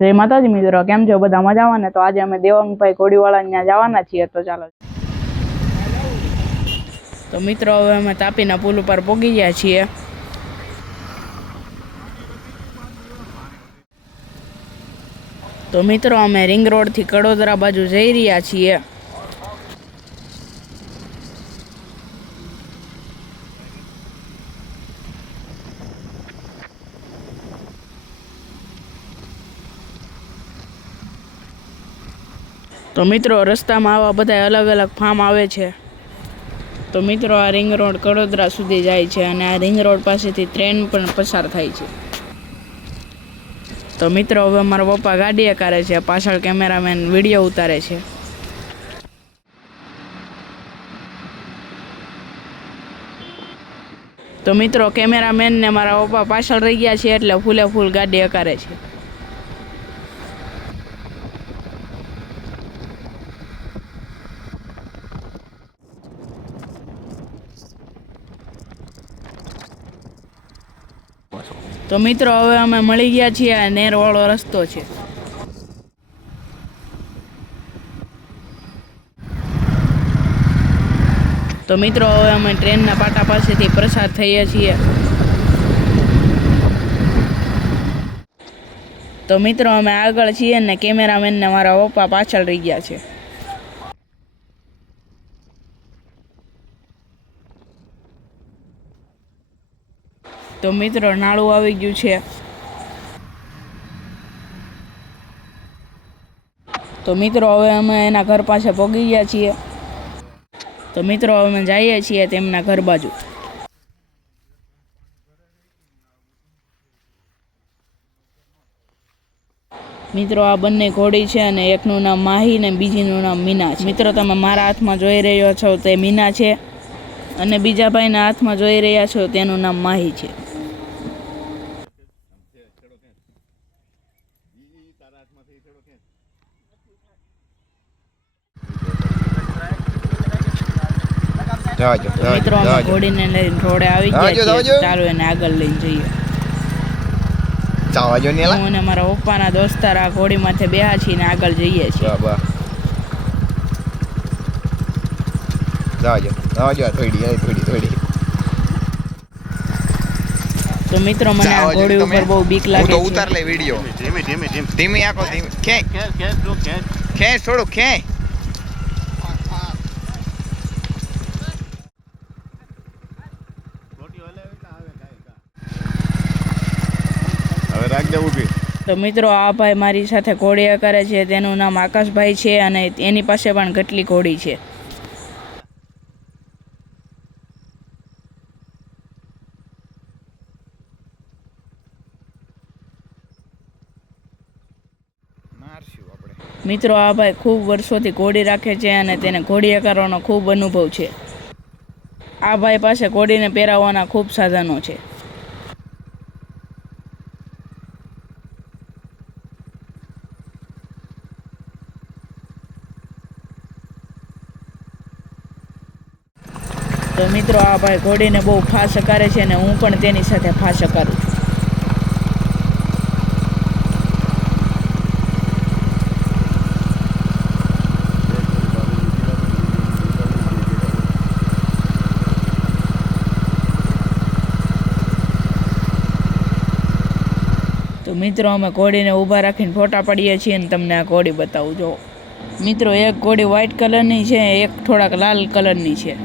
જય માતાજી મિત્રો, કેમ છો બધા? મજામાં ને? તો આજે અમે દેવાંગભાઈ ઘોડીવાળા ત્યાં જવાના છીએ, તો ચાલો. તો મિત્રો હવે અમે તાપીના પુલ ઉપર પહોંચી ગયા છીએ. તો મિત્રો અમે રિંગ રોડથી કડોદરા બાજુ જઈ રહ્યા છીએ. તો મિત્રો રસ્તામાં આવા બધા અલગ અલગ ફાર્મ આવે છે. તો મિત્રો આ રિંગ રોડ કડોદરા સુધી જાય છે અને આ રિંગ રોડ પાસેથી ટ્રેન પણ પસાર થાય છે. તો મિત્રો હવે મારા પપ્પા ગાડીએ કરે છે, પાછળ કેમેરામેન વિડીયો ઉતારે છે. તો મિત્રો કેમેરામેન ને મારા પપ્પા પાછળ રહી ગયા છે એટલે ફૂલે ફૂલ ગાડી અકારે છે. તો મિત્રો હવે અમે મળી ગયા છીએ, આ નેરવાળો રસ્તો છે. તો મિત્રો હવે અમે ટ્રેનના પાટા પાસેથી પસાર થઈએ છીએ. તો મિત્રો અમે આગળ છીએ ને કેમેરામેનને મારા પપ્પા પાછળ રહી ગયા છે. તો મિત્રો નાળું આવી ગયું છે. તો મિત્રો હવે અમે એના ઘર પાસે પહોંચી ગયા છીએ. તો મિત્રો અમે જઈએ છીએ તેમના ઘર બાજુ. મિત્રો આ બંને ઘોડી છે અને એકનું નામ માહી ને બીજીનું નામ મીના છે. મિત્રો તમે મારા હાથમાં જોઈ રહ્યો છો તે મીના છે અને બીજા ભાઈના હાથમાં જોઈ રહ્યા છો તેનું નામ માહી છે. મિત્રો અમે ઘોડીને લઈને રોડે આવી ગયા છીએ. ચાલો એને આગળ લઈને જઈએ. હું અને મારા પપ્પાના દોસ્તાર આ ઘોડી માથે બેહા છીએ ને આગળ જઈએ છીએ. તો મિત્રો મને આ ઘોડી ઉપર બહુ બીક લાગે છે. ઉતાર લે વિડિયો. ધીમી આંખો ખેંચ થોડું ખેંચ. તો મિત્રો આ ભાઈ મારી સાથે ઘોડી કરે છે, તેનું નામ આકાશભાઈ છે અને એની પાસે પણ કેટલી ઘોડી છે. મિત્રો આ ભાઈ ખૂબ વર્ષોથી ઘોડી રાખે છે અને તેને ઘોડી કરવાનો ખૂબ અનુભવ છે. આ ભાઈ પાસે ઘોડીને પહેરાવવાના ખૂબ સાધનો છે. તો મિત્રો આ ભાઈ ઘોડીને બહુ ફાસ્ટ કરે છે અને હું પણ તેની સાથે ફાસ્ટ કરું છું. તો મિત્રો અમે ઘોડીને ઊભા રાખીને ફોટા પાડીએ છીએ અને તમને આ ઘોડી બતાવું. જો મિત્રો એક ઘોડી વ્હાઇટ કલરની છે, એક થોડાક લાલ કલરની છે.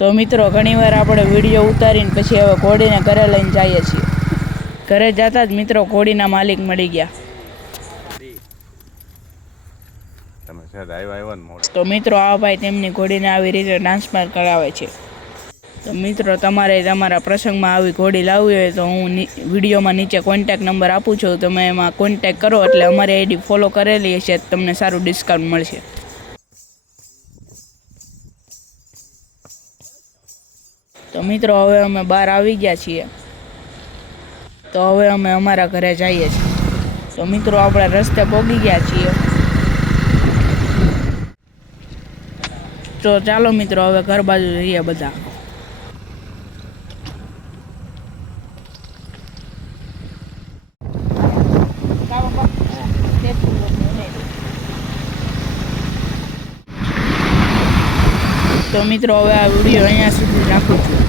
તો મિત્રો ઘણીવાર આપણે વિડીયો ઉતારીને પછી હવે ઘોડીને ઘરે લઈને જઈએ છીએ. ઘરે જતા જ મિત્રો ઘોડીના માલિક મળી ગયા. તો મિત્રો આ ભાઈ તેમની ઘોડીને આવી રીતે ટ્રાન્સફર કરાવે છે. તો મિત્રો તમારે તમારા પ્રસંગમાં આવી ઘોડી લાવવી હોય તો હું વિડીયોમાં નીચે કોન્ટેક્ટ નંબર આપું છું. તમે એમાં કોન્ટેક્ટ કરો એટલે અમારી આઈડી ફોલો કરેલી હશે, તમને સારું ડિસ્કાઉન્ટ મળશે. તો તો મિત્રો હવે અમે બહાર આવી ગયા છીએ, તો હવે અમે અમારા ઘરે જઈએ છીએ. તો મિત્રો આપણે રસ્તે પહોંચી ગયા છીએ. તો ચાલો મિત્રો હવે ઘર બાજુ જઈએ બધા. તો મિત્રો હવે આ વિડીયો અહીંયા સુધી રાખું છું.